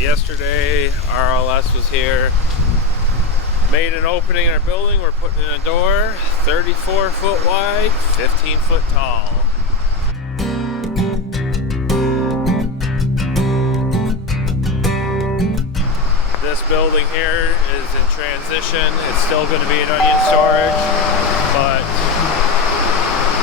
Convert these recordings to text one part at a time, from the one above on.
Yesterday, RLS was here, made an opening in our building. We're putting in a door, 34 foot wide, 15 foot tall. This building here is in transition. It's still going to be an onion storage, but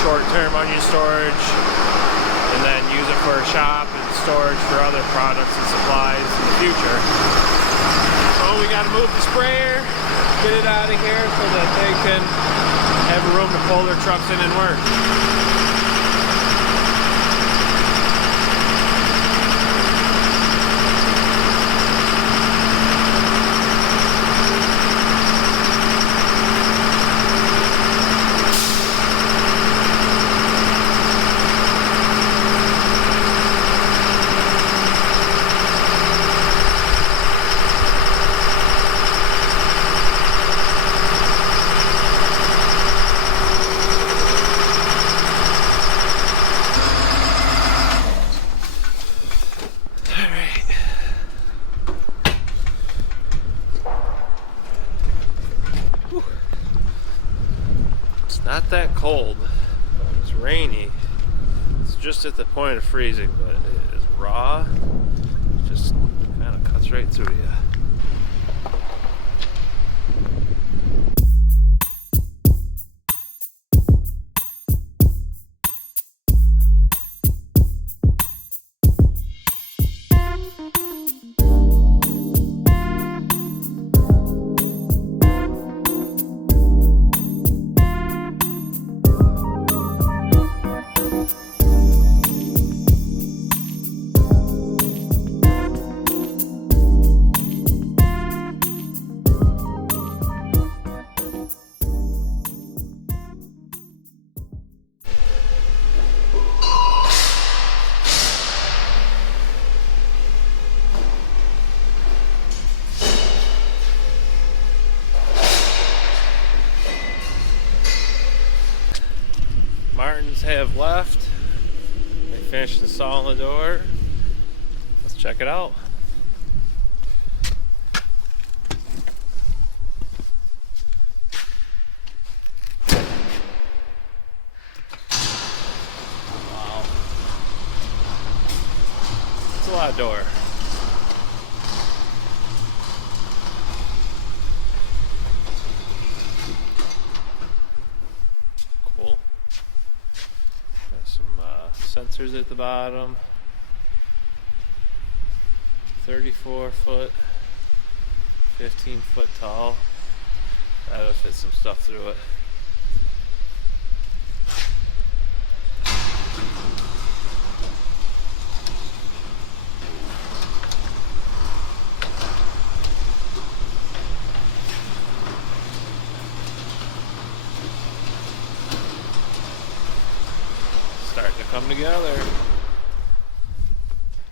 short-term onion storage, and then use it for a shop and storage for other products and supplies in the future. So we got to move the sprayer, get it out of here so that they can have a room to pull their trucks in and work. Not that cold. It's rainy. It's just at the point of freezing, but it is raw. It just kind of cuts right through you. Martins have left. They finished installing the door. Let's check it out. Wow. It's a lot of door. Cool. Sensors at the bottom. 34 foot, 15 foot tall. That'll fit some stuff through it. Starting to come together.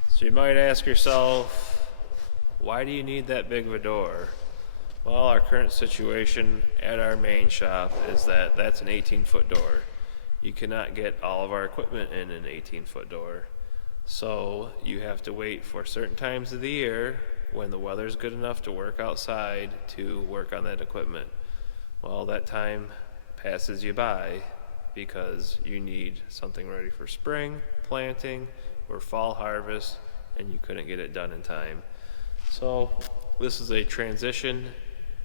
So you might ask yourself, why do you need that big of a door? Well, our current situation at our main shop is that that's an 18-foot door. You cannot get all of our equipment in an 18-foot door. So you have to wait for certain times of the year when the weather's good enough to work outside to work on that equipment. Well, that time passes you by because you need something ready for spring planting or fall harvest, and you couldn't get it done in time. So this is a transition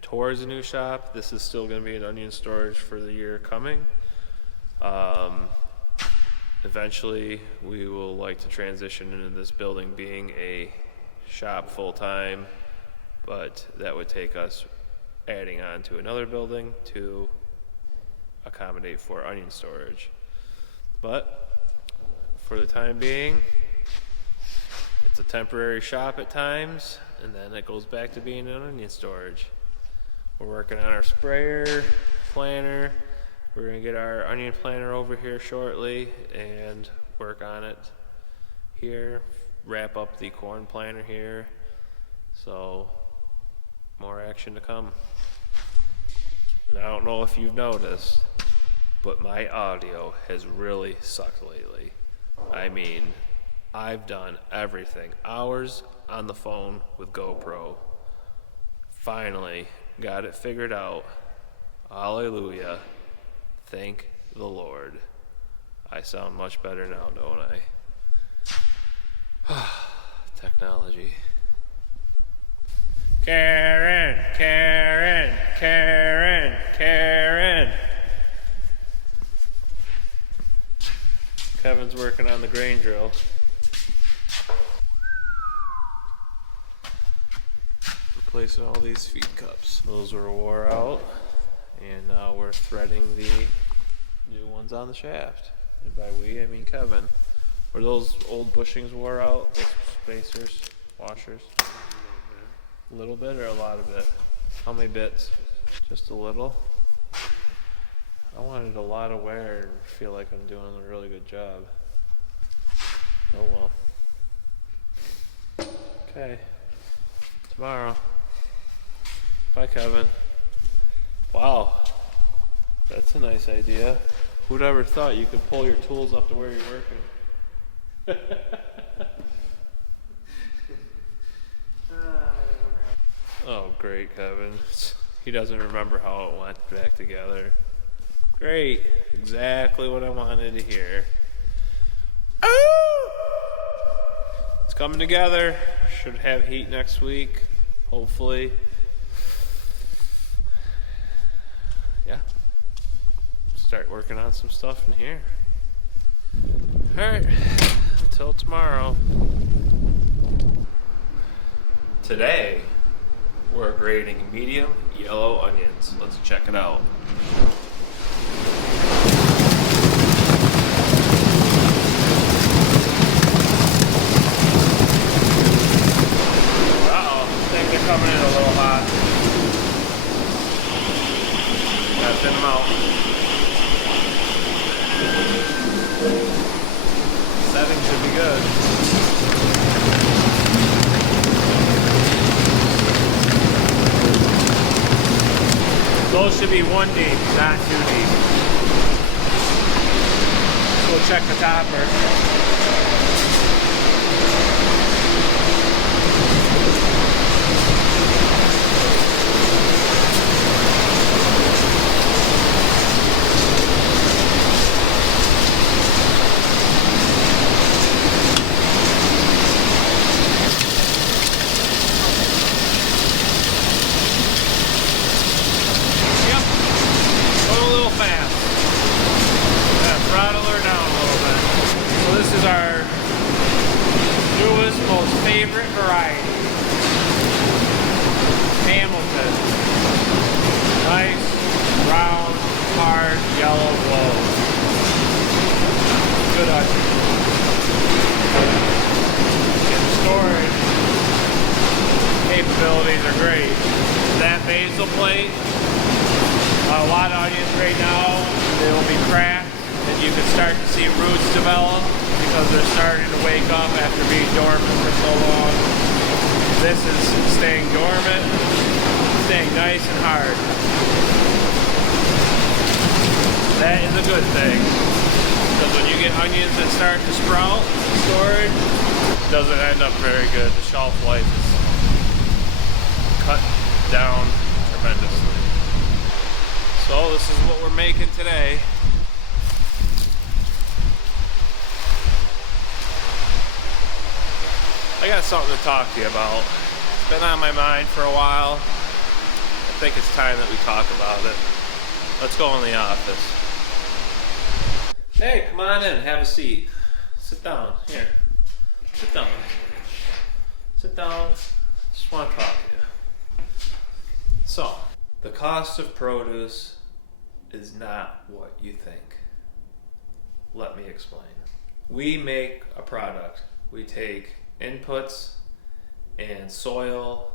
towards a new shop. This is still going to be an onion storage for the year coming. Eventually we will like to transition into this building being a shop full-time, but that would take us adding on to another building to accommodate for onion storage. But for the time being, it's a temporary shop at times, and then it goes back to being an onion storage. We're working on our sprayer planter. We're gonna get our onion planter over here shortly and work on it here, wrap up the corn planter here. So more action to come. And I don't know if you've noticed, but my audio has really sucked lately. I mean, I've done everything. Hours on the phone with GoPro. Finally got it figured out. Hallelujah. Thank the Lord. I sound much better now, don't I? Technology. Karen, Karen, Karen, Karen. Kevin's working on the grain drill. Replacing all these feed cups. Those were wore out, and now we're threading the new ones on the shaft. And by we, I mean Kevin. Were those old bushings wore out? Those spacers, washers? A little bit or a lot of it? How many bits? Just a little? I wanted a lot of wear and feel like I'm doing a really good job. Oh well. Okay. Tomorrow. Bye, Kevin. Wow. That's a nice idea. Who'd ever thought you could pull your tools up to where you're working? Oh, great, Kevin. He doesn't remember how it went back together. Great. Exactly what I wanted to hear. It's coming together. Should have heat next week, hopefully. Yeah. Start working on some stuff in here. Alright. Until tomorrow. Today, we're grading medium yellow onions. Let's check it out. Coming in a little hot. Gotta thin them out. Setting should be good. Those should be 1 deep, not 2 deep. We'll check the topper. Favorite variety, Hamilton. Nice, round, hard, yellow blow. Good onion. And storage capabilities are great. That basil plate, a lot of onions right now, they will be cracked, and you can start to see roots develop, because they're starting to wake up after being dormant for so long. This is staying dormant, staying nice and hard. That is a good thing, because when you get onions that start to sprout in storage, it doesn't end up very good. The shelf life is cut down tremendously. So this is what we're making today. I got something to talk to you about. It's been on my mind for a while. I think it's time that we talk about it. Let's go in the office. Hey, come on in, have a seat. Sit down, here. Sit down. Sit down. Just want to talk to you. So, the cost of produce is not what you think. Let me explain. We make a product. We take inputs and soil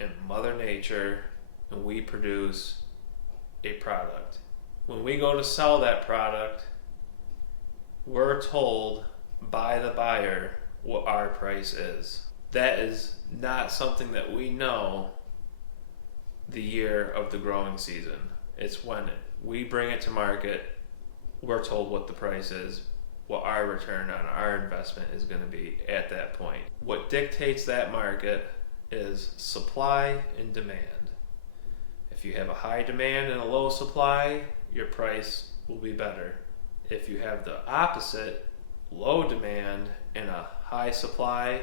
and Mother Nature, and we produce a product. When we go to sell that product, we're told by the buyer what our price is. That is not something that we know the year of the growing season. It's when we bring it to market, we're told what the price is what our return on our investment is going to be at that point. What dictates that market is supply and demand. If you have a high demand and a low supply, your price will be better. If you have the opposite, low demand and a high supply,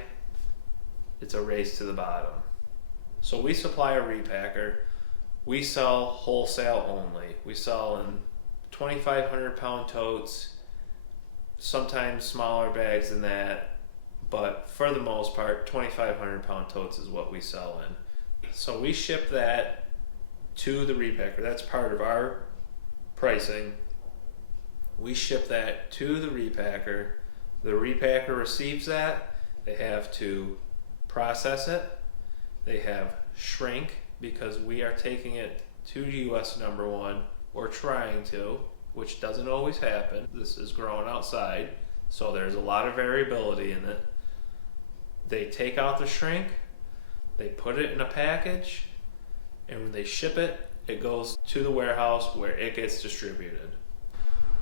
it's a race to the bottom. So we supply a repacker. We sell wholesale only. We sell in 2,500 pound totes, sometimes smaller bags than that, but for the most part, 2,500 pound totes is what we sell in. So we ship that to the repacker. That's part of our pricing. We ship that to the repacker. The repacker receives that. They have to process it. They have shrink, because we are taking it to US number one, or trying to, which doesn't always happen. This is growing outside, so there's a lot of variability in it. They take out the shrink, they put it in a package, and when they ship it, it goes to the warehouse where it gets distributed.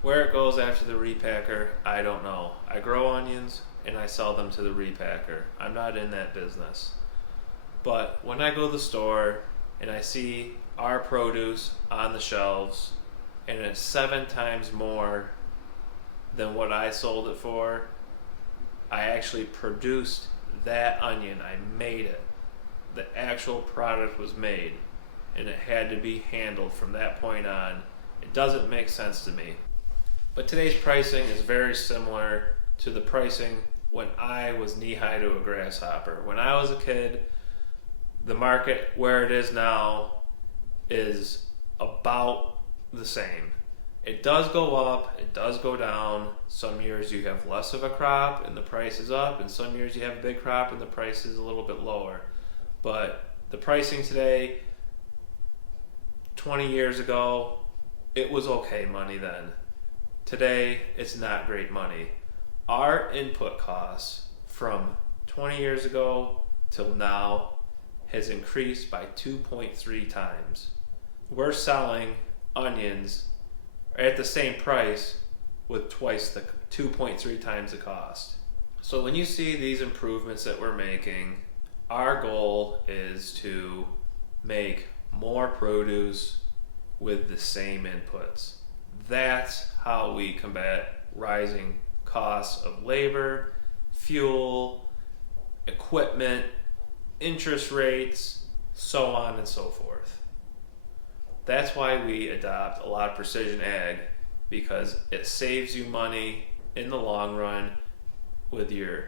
Where it goes after the repacker, I don't know. I grow onions and I sell them to the repacker. I'm not in that business. But when I go to the store and I see our produce on the shelves and it's 7 times more than what I sold it for, I actually produced that onion. I made it. The actual product was made, and it had to be handled from that point on. It doesn't make sense to me. But today's pricing is very similar to the pricing when I was knee-high to a grasshopper. When I was a kid, the market where it is now is about the same. It does go up, it does go down. Some years you have less of a crop and the price is up, and some years you have a big crop and the price is a little bit lower. But the pricing today, 20 years ago, it was okay money then. Today, it's not great money. Our input costs from 20 years ago till now has increased by 2.3 times. We're selling onions at the same price with twice the 2.3 times the cost. So when you see these improvements that we're making, our goal is to make more produce with the same inputs. That's how we combat rising costs of labor, fuel, equipment, interest rates, so on and so forth. That's why we adopt a lot of precision ag, because it saves you money in the long run with your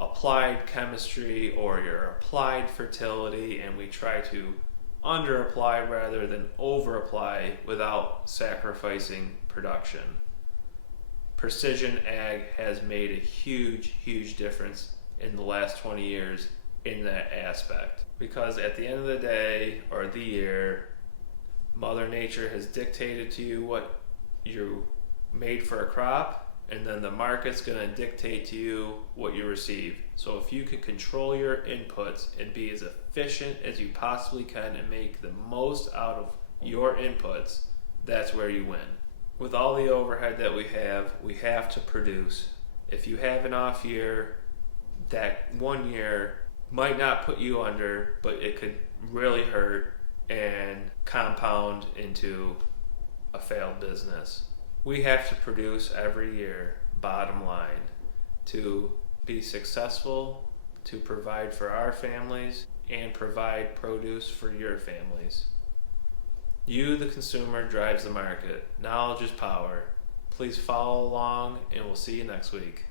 applied chemistry or your applied fertility, and we try to under apply rather than over apply without sacrificing production. Precision ag has made a huge difference in the last 20 years in that aspect, because at the end of the day or the year, Mother Nature has dictated to you what you made for a crop, and then the market's going to dictate to you what you receive. So if you can control your inputs and be as efficient as you possibly can and make the most out of your inputs, that's where you win. With all the overhead that we have to produce. If you have an off year, that 1 year might not put you under, but it could really hurt and compound into a failed business. We have to produce every year, bottom line, to be successful, to provide for our families, and provide produce for your families. You, the consumer, drives the market. Knowledge is power. Please follow along, and we'll see you next week.